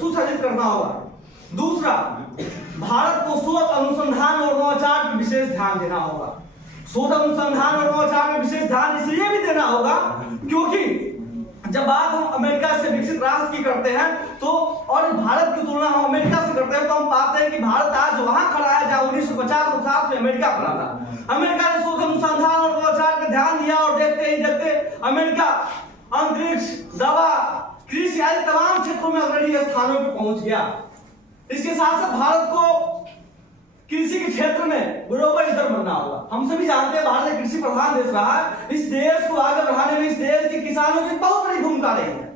सुसज्जित करना होगा। दूसरा, भारत को शोध अनुसंधान और नवाचार पर विशेष ध्यान देना होगा। शोध अनुसंधान और नवाचार में विशेष ध्यान इसलिए भी देना होगा क्योंकि जब बात हम अमेरिका से विकसित राष्ट्र की करते हैं तो और भारत की तुलना हम अमेरिका से करते हैं तो हम पाते हैं कि भारत आज वहां खड़ा है जहां 1950 और 60 में अमेरिका खड़ा था। अमेरिका ने शोध अनुसंधान और नवाचार पर ध्यान दिया और देखते ही देखते अमेरिका अंतरिक्ष, दवा, कृषि आदि तमाम क्षेत्रों में अग्रणी स्थानों पर पहुंच गया। इसके साथ साथ भारत को कृषि के क्षेत्र में ग्लोबल लीडर बनना होगा। हम सभी जानते हैं भारत एक कृषि प्रधान देश रहा है। इस देश को आगे बढ़ाने में इस देश के किसानों की बहुत बड़ी भूमिका रही है।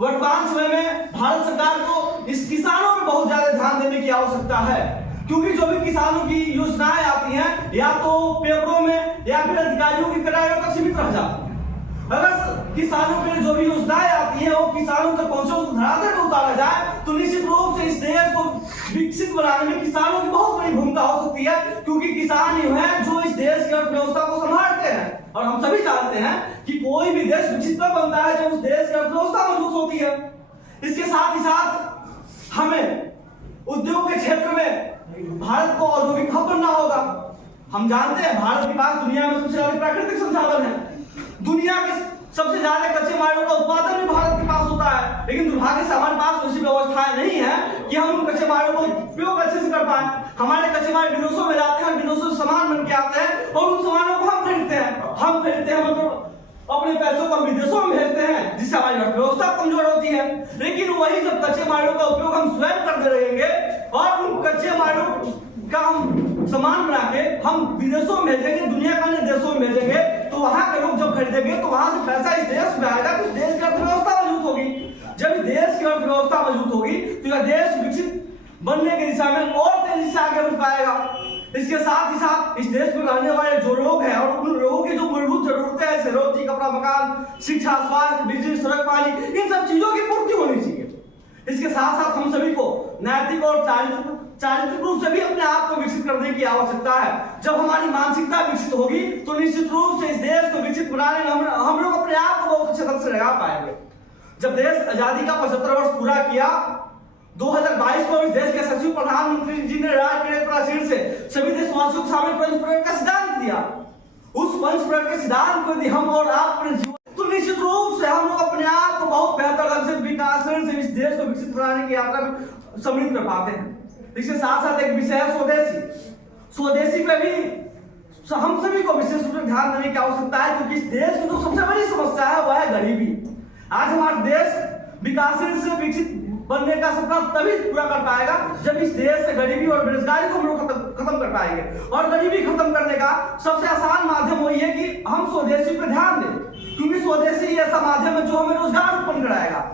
वर्तमान समय में भारत सरकार को इस किसानों पर बहुत ज्यादा ध्यान देने की आवश्यकता है क्योंकि जो भी किसानों की योजनाएं आती हैं या तो पेपरों में या फिर अधिकारियों की किरायों तक सीमित रह जाती है। अगर किसानों के जो भी योजनाएं आती हैं वो किसानों तक पहुंचे, उसको धरातल पर उतारा जाए तो निश्चित रूप से इस देश को विकसित बनाने में किसानों की बहुत बड़ी भूमिका हो सकती है क्योंकि किसान ही है जो इस देश की अर्थव्यवस्था को संभालते हैं। और हम सभी जानते हैं कि कोई भी देश विकसित तब बनता है जब उस देश की अर्थव्यवस्था मजबूत होती है। इसके साथ ही साथ हमें उद्योग के क्षेत्र में भारत को औद्योगिक हब बनना होगा। हम जानते हैं भारत के पास दुनिया में सबसे ज्यादा प्राकृतिक संसाधन है। दुनिया के सबसे ज्यादा कच्चे मालों का उत्पादन भी भारत के पास होता है, लेकिन दुर्भाग्य से हमारे पास ऐसी व्यवस्थाएं नहीं है कि हम उन कच्चे मालों को उपयोग अच्छे से कर पाए। हमारे कच्चे माल विदेशों में जाते हैं, विदेशों से सामान बन के आते हैं और उन सामानों को हम खरीदते हैं मतलब अपने पैसों को हम विदेशों में भेजते हैं जिससे हमारी अर्थव्यवस्था कमजोर होती है। लेकिन वही जब कच्चे मालों का उपयोग हम स्वयं करते रहेंगे और उन कच्चे मालों का हम सामान बना के हम विदेशों में भेजेंगे, दुनिया के अन्य देशों में भेजेंगे, तो वहां के लोग जब खरीदेंगे तो वहां से पैसा इस देश में आएगा तो इस देश की अर्थव्यवस्था मजबूत होगी। जब इस देश की अर्थव्यवस्था मजबूत होगी तो यह देश विकसित बनने की दिशा में और तेजी से आगे बढ़ पाएगा। इसके साथ ही साथ इस देश में रहने वाले जो लोग हैं और उन लोगों की जो मूलभूत जरूरतें हैं जैसे रोटी, कपड़ा, मकान, शिक्षा, स्वास्थ्य, बिजली, सड़क, पानी, इन सब चीजों की पूर्ति होनी चाहिए। इसके साथ साथ हम सभी को नैतिक और चारित्रिक रूप से भी अपने आप को विकसित करने की आवश्यकता है। जब हमारी मानसिकता विकसित होगी तो निश्चित रूप से इस देश को विकसित बनाने में हम लोग अपने आप को बहुत अच्छे ढंग से लगा पाएंगे। जब देश आजादी का 75 वर्ष पूरा किया 2022 को इस देश के सचिव प्रधानमंत्री जी ने राष्ट्रीय से सभी देशवासियों के सामने पंचप्रहर का सिद्धांत दिया। उस पंचप्रहर के सिद्धांत को यदि हम और आप अपने जीवन तो निश्चित रूप से हम लोग अपने आप को बहुत बेहतर ढंग से विकास से इस देश को विकसित बनाने की यात्रा में सम्मिलित कर पाते हैं। इसके साथ साथ एक विषय है स्वदेशी पे भी हम सभी को विशेष रूप से ध्यान देने की आवश्यकता है क्योंकि इस देश की जो सबसे बड़ी समस्या है वह है गरीबी। आज हमारा देश विकासशील से विकसित बनने का सपना तभी पूरा कर पाएगा जब इस देश से गरीबी और बेरोजगारी को हम लोग खत्म कर पाएंगे। और गरीबी खत्म करने का सबसे आसान माध्यम वही है कि हम स्वदेशी पे ध्यान दें क्योंकि स्वदेशी ऐसा माध्यम है जो हमें रोजगार उत्पन्न कराएगा।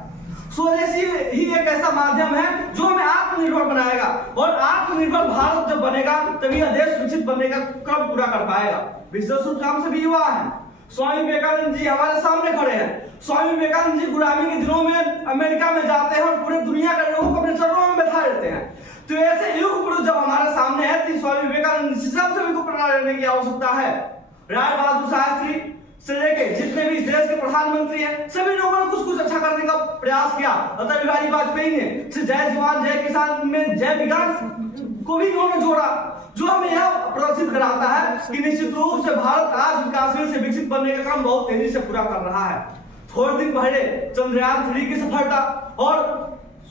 स्वदेशी ही एक ऐसा माध्यम है जो हमें आत्मनिर्भर बनाएगा और आत्मनिर्भर भारत जब बनेगा तभी यह देश विकसित बनने का क्रम पूरा कर पाएगा। विशेष रूप से हम सभी युवा हैं। स्वामी विवेकानंद जी हमारे सामने खड़े हैं। स्वामी विवेकानंद जी गुलामी के दिनों में अमेरिका में जाते हैं और पूरे दुनिया के लोगों को अपने चरणों में बैठा देते हैं। तो ऐसे युग पुरुष जब हमारे सामने है तो स्वामी विवेकानंद जी सब सभी को प्रेरणा लेने की आवश्यकता है। राय बहादुर शास्त्री से लेके जितने भी इस देश के प्रधानमंत्री हैं सभी लोगों ने कुछ कुछ अच्छा करने का प्रयास किया। अटल बिहारी वाजपेयी ने जय जवान जय किसान में जय विज्ञान को भी उन्होंने जोड़ा जो हमें यह प्रदर्शित कराता है कि निश्चित रूप से भारत आज विकासशील से विकसित बनने का क्रम बहुत तेजी से पूरा कर रहा है। थोड़े दिन पहले चंद्रयान 3 की सफलता और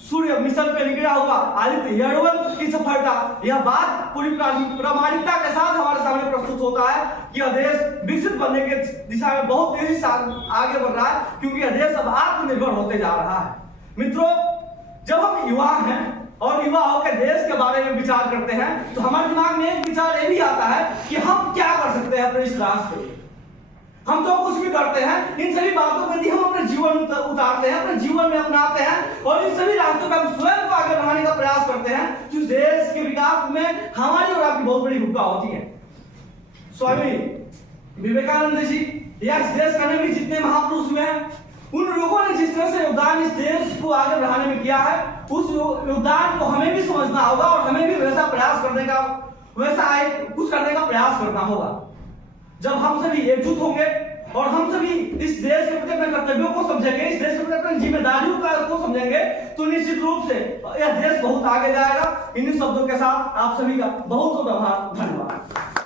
सूर्य मिशन पे निकला हुआ आदित्य एल1 की सफलता, यह बात पूरी प्रामाणिकता के साथ हमारे सामने प्रस्तुत होता है कि यह देश विकसित बनने के दिशा में बहुत तेजी से आगे बढ़ रहा है क्योंकि यह देश अब आत्मनिर्भर होते जा रहा है। मित्रों, जब हम युवा हैं और युवा होकर देश के बारे में विचार करते हैं तो हमारे दिमाग में एक विचार ये भी आता है कि हम क्या कर सकते हैं अपने इस राष्ट्र के लिए। हम तो कुछ भी करते हैं, इन सभी बातों को यदि हम अपने जीवन में उतारते हैं, अपने जीवन में अपनाते हैं और इन सभी रास्तों पर हम स्वयं को आगे बढ़ाने का प्रयास करते हैं तो इस देश के विकास में हमारी और आपकी बहुत बड़ी भूमिका होती है। स्वामी विवेकानंद जी या इस देश का भी जितने महापुरुष हुए हैं उन लोगों ने जिस तरह से योगदान इस देश को आगे बढ़ाने में किया है उस योगदान को हमें भी समझना होगा और हमें भी वैसा प्रयास करने का कुछ करने का प्रयास करना होगा। जब हम सभी एकजुट होंगे और हम सभी इस देश के प्रति अपने कर्तव्यों को समझेंगे, इस देश के प्रति अपनी जिम्मेदारियों को समझेंगे, तो निश्चित रूप से यह देश बहुत आगे जाएगा। इन शब्दों के साथ आप सभी का बहुत बहुत आभार, धन्यवाद।